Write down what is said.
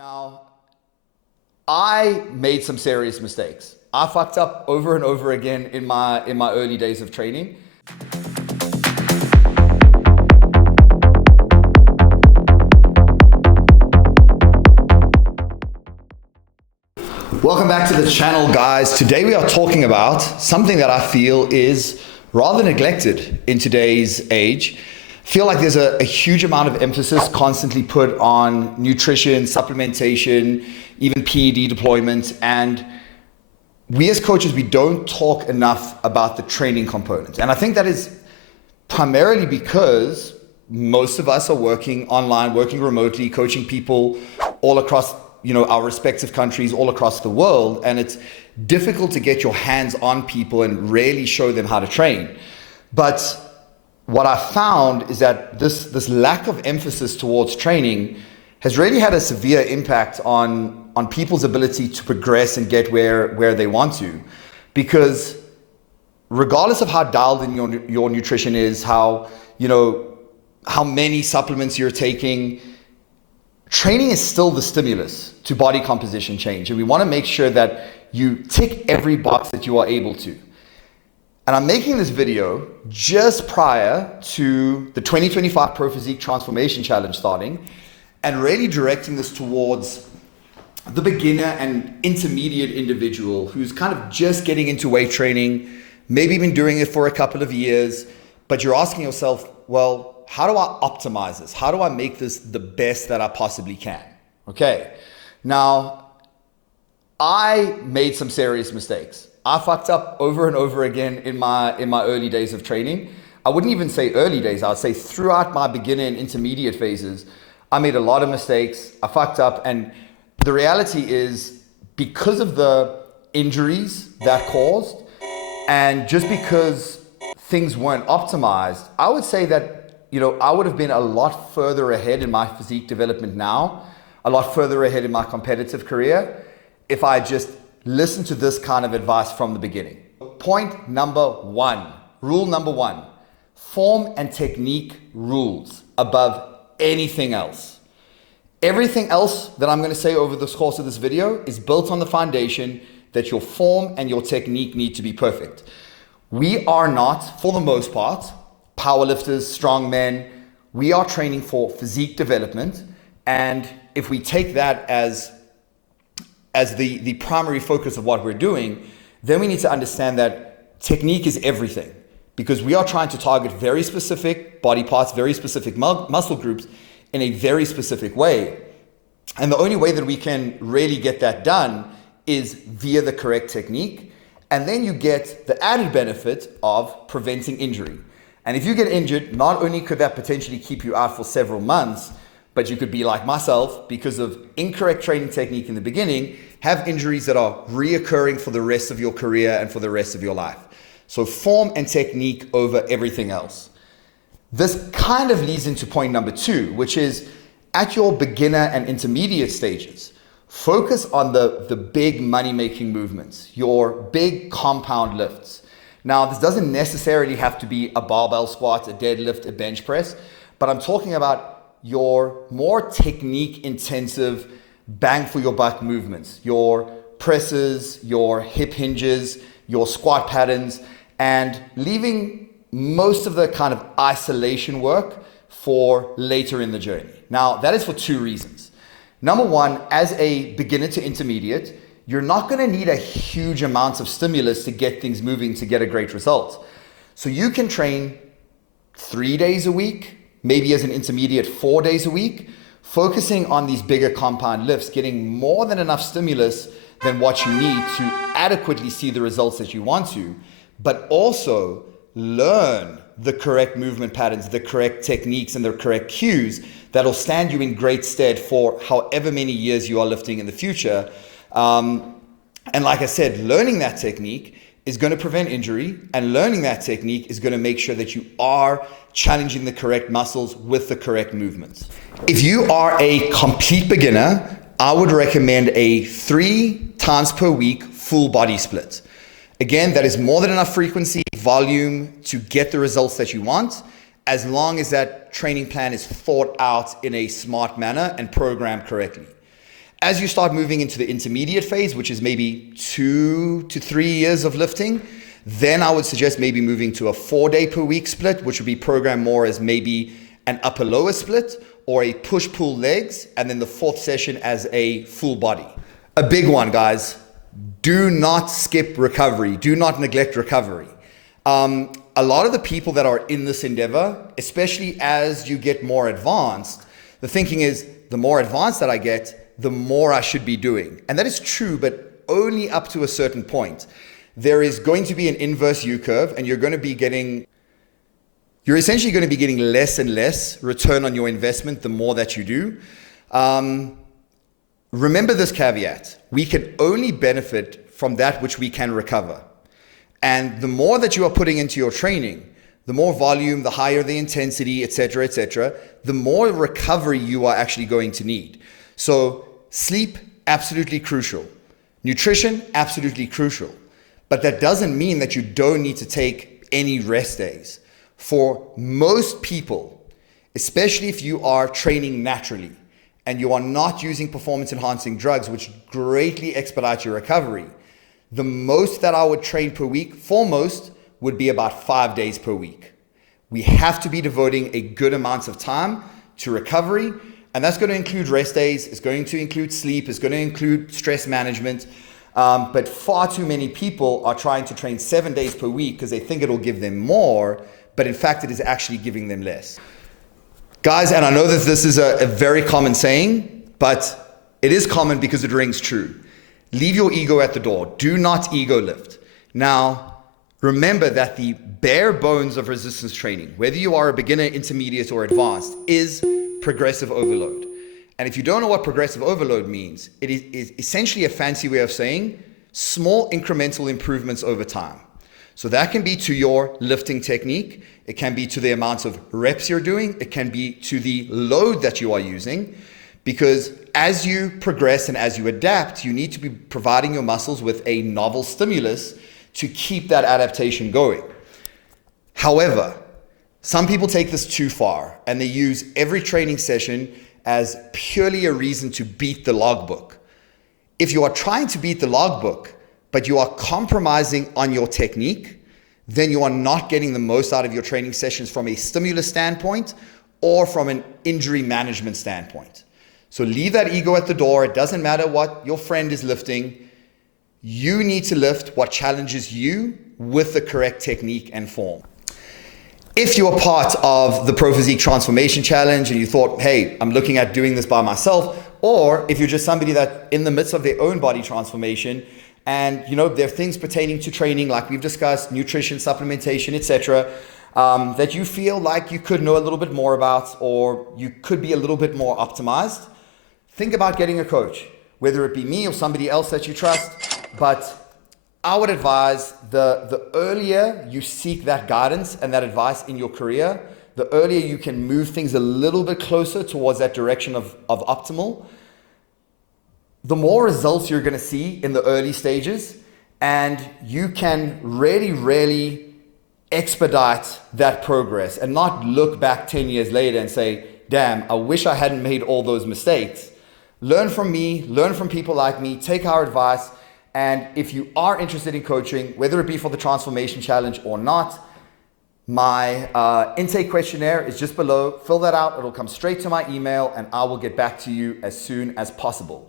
Now, I made some serious mistakes. I fucked up over and over again in my early days of training. Welcome back to the channel, guys. Today we are talking about something that I feel is rather neglected in today's age. I feel like there's a huge amount of emphasis constantly put on nutrition, supplementation, even PED deployment, and we as coaches, we don't talk enough about the training component. And I think that is primarily because most of us are working online, working remotely, coaching people all across our respective countries, all across the world, and it's difficult to get your hands on people and really show them how to train. But what I found is that this lack of emphasis towards training has really had a severe impact on people's ability to progress and get where they want to. Because regardless of how dialed in your nutrition is, how many supplements you're taking, training is still the stimulus to body composition change. And we want to make sure that you tick every box that you are able to. And I'm making this video just prior to the 2025 Pro Physique Transformation Challenge starting, and really directing this towards the beginner and intermediate individual who's kind of just getting into weight training, maybe been doing it for a couple of years, but you're asking yourself, well, how do I optimize this? How do I make this the best that I possibly can? Okay, now I made some serious mistakes. I fucked up over and over again in my early days of training. I wouldn't even say early days. I would say throughout my beginner and intermediate phases, I made a lot of mistakes. I fucked up, and the reality is because of the injuries that caused, and just because things weren't optimized, I would say that I would have been a lot further ahead in my physique development now, a lot further ahead in my competitive career, if I just listened to this kind of advice from the beginning. Point number one, rule number one, form and technique rules above anything else. Everything else that I'm going to say over the course of this video is built on the foundation that your form and your technique need to be perfect. We are not, for the most part, powerlifters, strongmen. We are training for physique development, and if we take that as the primary focus of what we're doing, then we need to understand that technique is everything, because we are trying to target very specific body parts, very specific muscle groups in a very specific way. And the only way that we can really get that done is via the correct technique. And then you get the added benefit of preventing injury. And if you get injured, not only could that potentially keep you out for several months, but you could be like myself, because of incorrect training technique in the beginning, have injuries that are reoccurring for the rest of your career and for the rest of your life. So form and technique over everything else. This kind of leads into point number two, which is at your beginner and intermediate stages, focus on the big money-making movements, your big compound lifts. Now, this doesn't necessarily have to be a barbell squat, a deadlift, a bench press, but I'm talking about your more technique intensive bang for your buck movements, your presses, your hip hinges, your squat patterns, and leaving most of the kind of isolation work for later in the journey. Now, that is for two reasons. Number one, as a beginner to intermediate, you're not going to need a huge amount of stimulus to get things moving to get a great result. So you can train 3 days a week, maybe as an intermediate 4 days a week, focusing on these bigger compound lifts, getting more than enough stimulus than what you need to adequately see the results that you want to, but also learn the correct movement patterns, the correct techniques, and the correct cues that'll stand you in great stead for however many years you are lifting in the future. And like I said, learning that technique is going to prevent injury, and learning that technique is going to make sure that you are challenging the correct muscles with the correct movements. If you are a complete beginner, I would recommend a 3 times per week full body split. Again, that is more than enough frequency, volume to get the results that you want, as long as that training plan is thought out in a smart manner and programmed correctly. As you start moving into the intermediate phase, which is maybe 2 to 3 years of lifting, then I would suggest maybe moving to a 4-day per week split, which would be programmed more as maybe an upper lower split or a push pull legs, and then the fourth session as a full body. A big one, guys. Do not skip recovery. Do not neglect recovery. A lot of the people that are in this endeavor, especially as you get more advanced, the thinking is the more advanced that I get, the more I should be doing. And that is true, but only up to a certain point. There is going to be an inverse U curve, and you're essentially going to be getting less and less return on your investment the more that you do. Remember this caveat: we can only benefit from that which we can recover. And the more that you are putting into your training, the more volume, the higher the intensity, etc., the more recovery you are actually going to need. So sleep, absolutely crucial. Nutrition, absolutely crucial. But that doesn't mean that you don't need to take any rest days. For most people, especially if you are training naturally and you are not using performance enhancing drugs, which greatly expedite your recovery, the most that I would train per week, for most, would be about 5 days per week. We have to be devoting a good amount of time to recovery, and that's going to include rest days, it's going to include sleep, it's going to include stress management. But far too many people are trying to train 7 days per week because they think it'll give them more, but in fact, it is actually giving them less. Guys, and I know that this is a very common saying, but it is common because it rings true. Leave your ego at the door. Do not ego lift. Now, remember that the bare bones of resistance training, whether you are a beginner, intermediate, or advanced, is progressive overload. And if you don't know what progressive overload means, it is essentially a fancy way of saying small incremental improvements over time. So that can be to your lifting technique. It can be to the amounts of reps you're doing. It can be to the load that you are using. Because as you progress and as you adapt, you need to be providing your muscles with a novel stimulus to keep that adaptation going. However, some people take this too far and they use every training session as purely a reason to beat the logbook. If you are trying to beat the logbook, but you are compromising on your technique, then you are not getting the most out of your training sessions from a stimulus standpoint or from an injury management standpoint. So leave that ego at the door. It doesn't matter what your friend is lifting. You need to lift what challenges you with the correct technique and form. If you're part of the Pro Physique Transformation Challenge and you thought, hey, I'm looking at doing this by myself, or if you're just somebody that in the midst of their own body transformation and there are things pertaining to training like we've discussed, nutrition, supplementation, etc., that you feel like you could know a little bit more about or you could be a little bit more optimized, think about getting a coach, whether it be me or somebody else that you trust. But I would advise the earlier you seek that guidance and that advice in your career, the earlier you can move things a little bit closer towards that direction of optimal, the more results you're going to see in the early stages, and you can really expedite that progress and not look back 10 years later and say, damn, I wish I hadn't made all those mistakes. Learn from me, learn from people like me, take our advice. And if you are interested in coaching, whether it be for the Transformation Challenge or not, my intake questionnaire is just below. Fill that out. It'll come straight to my email and I will get back to you as soon as possible.